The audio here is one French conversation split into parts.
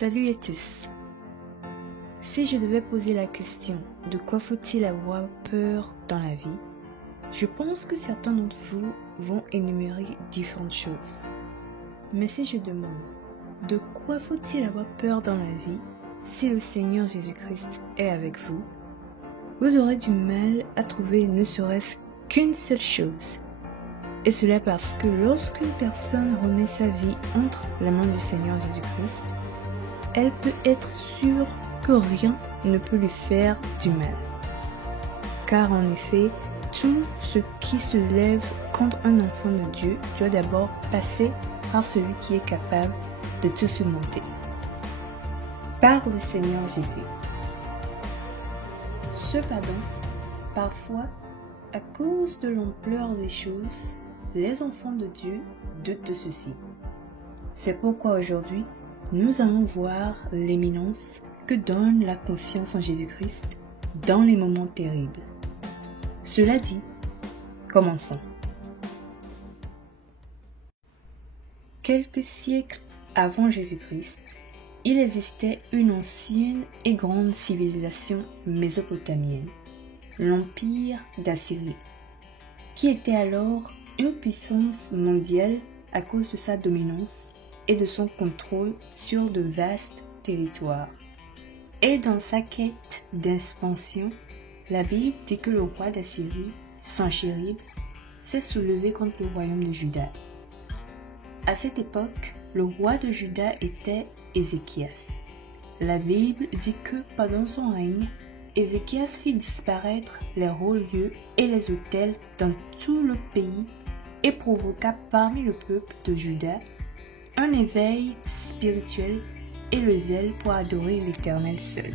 Salut à tous. Si je devais poser la question de quoi faut-il avoir peur dans la vie, je pense que certains d'entre vous vont énumérer différentes choses. Mais si je demande de quoi faut-il avoir peur dans la vie si le Seigneur Jésus-Christ est avec vous, vous aurez du mal à trouver ne serait-ce qu'une seule chose. Et cela parce que lorsqu'une personne remet sa vie entre les mains du Seigneur Jésus-Christ, elle peut être sûre que rien ne peut lui faire du mal. Car en effet, tout ce qui se lève contre un enfant de Dieu doit d'abord passer par celui qui est capable de tout surmonter. Par le Seigneur Jésus. Cependant, parfois, à cause de l'ampleur des choses, les enfants de Dieu doutent de ceci. C'est pourquoi aujourd'hui, nous allons voir l'éminence que donne la confiance en Jésus-Christ dans les moments terribles. Cela dit, commençons. Quelques siècles avant Jésus-Christ, il existait une ancienne et grande civilisation mésopotamienne, l'Empire d'Assyrie, qui était alors une puissance mondiale à cause de sa dominance et de son contrôle sur de vastes territoires. Et dans sa quête d'expansion, la Bible dit que le roi d'Assyrie, Sanchérib, s'est soulevé contre le royaume de Juda. À cette époque, le roi de Juda était Ézéchias. La Bible dit que pendant son règne, Ézéchias fit disparaître les hauts lieux et les autels dans tout le pays et provoqua parmi le peuple de Juda un éveil spirituel et le zèle pour adorer l'Éternel seul.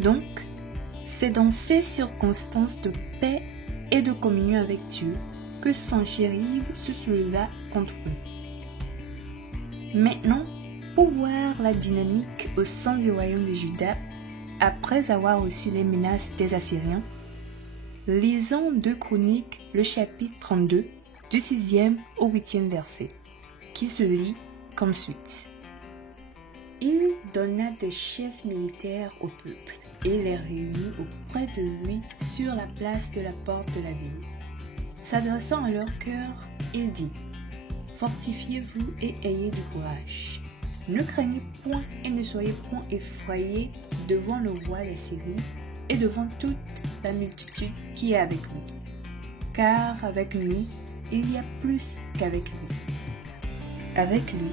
Donc, c'est dans ces circonstances de paix et de communion avec Dieu que Sanchérib se souleva contre eux. Maintenant, pour voir la dynamique au sein du royaume de Juda, après avoir reçu les menaces des Assyriens, lisons 2 Chroniques, le chapitre 32, du 6e au 8e verset, qui se lit comme suite. Il donna des chefs militaires au peuple et les réunit auprès de lui sur la place de la porte de la ville. S'adressant à leur cœur, il dit : Fortifiez-vous et ayez du courage. Ne craignez point et ne soyez point effrayés devant le roi d'Assyrie et devant toute la multitude qui est avec nous. Car avec nous, il y a plus qu'avec lui. Avec lui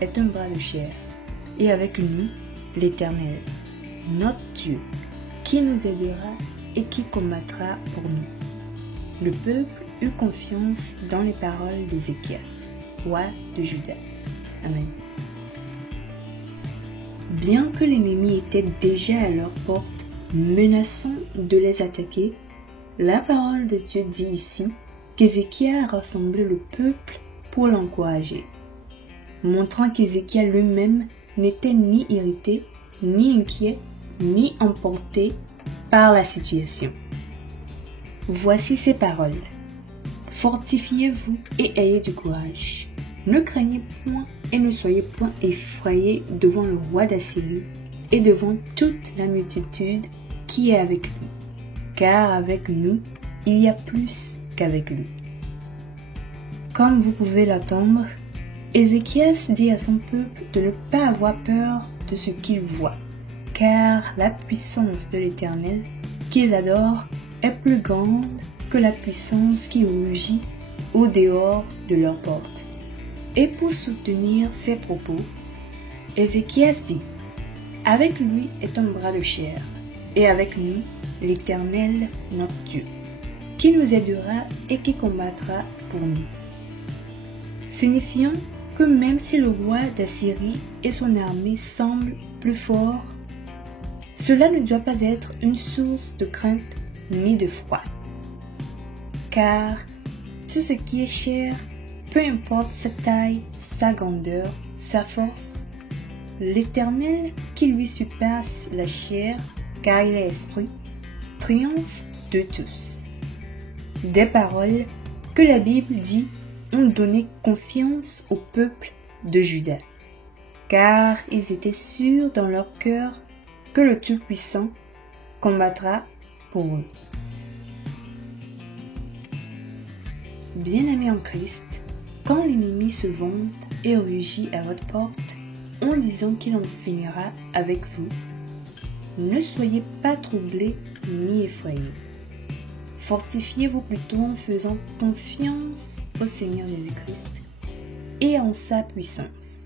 est un bras de chair, et avec nous, l'Éternel, notre Dieu, qui nous aidera et qui combattra pour nous. Le peuple eut confiance dans les paroles d'Ézéchias, roi de Juda. Amen. Bien que l'ennemi était déjà à leur porte, menaçant de les attaquer, la parole de Dieu dit ici qu'Ézéchias a rassemblé le peuple pour l'encourager, montrant qu'Ézéchias lui-même n'était ni irrité, ni inquiet, ni emporté par la situation. Voici ces paroles. Fortifiez-vous et ayez du courage. Ne craignez point et ne soyez point effrayés devant le roi d'Assyrie et devant toute la multitude qui est avec lui. Car avec nous, il y a plus qu'avec lui. Comme vous pouvez l'entendre, Ézéchias dit à son peuple de ne pas avoir peur de ce qu'ils voient, car la puissance de l'Éternel qu'ils adorent est plus grande que la puissance qui rugit au dehors de leur porte. Et pour soutenir ses propos, Ézéchias dit : Avec lui est un bras de chair, et avec nous, l'Éternel, notre Dieu, qui nous aidera et qui combattra pour nous. Signifiant que même si le roi d'Assyrie et son armée semblent plus forts, cela ne doit pas être une source de crainte ni de froid. Car tout ce qui est chair, peu importe sa taille, sa grandeur, sa force, l'Éternel qui lui surpasse la chair, car il est esprit, triomphe de tous. Des paroles que la Bible dit ont donné confiance au peuple de Juda. car ils étaient sûrs dans leur cœur que le Tout-Puissant combattra pour eux. Bien-aimés en Christ, quand l'ennemi se vante et rugit à votre porte en disant qu'il en finira avec vous, ne soyez pas troublés ni effrayés. Fortifiez-vous plutôt en faisant confiance au Seigneur Jésus-Christ et en sa puissance.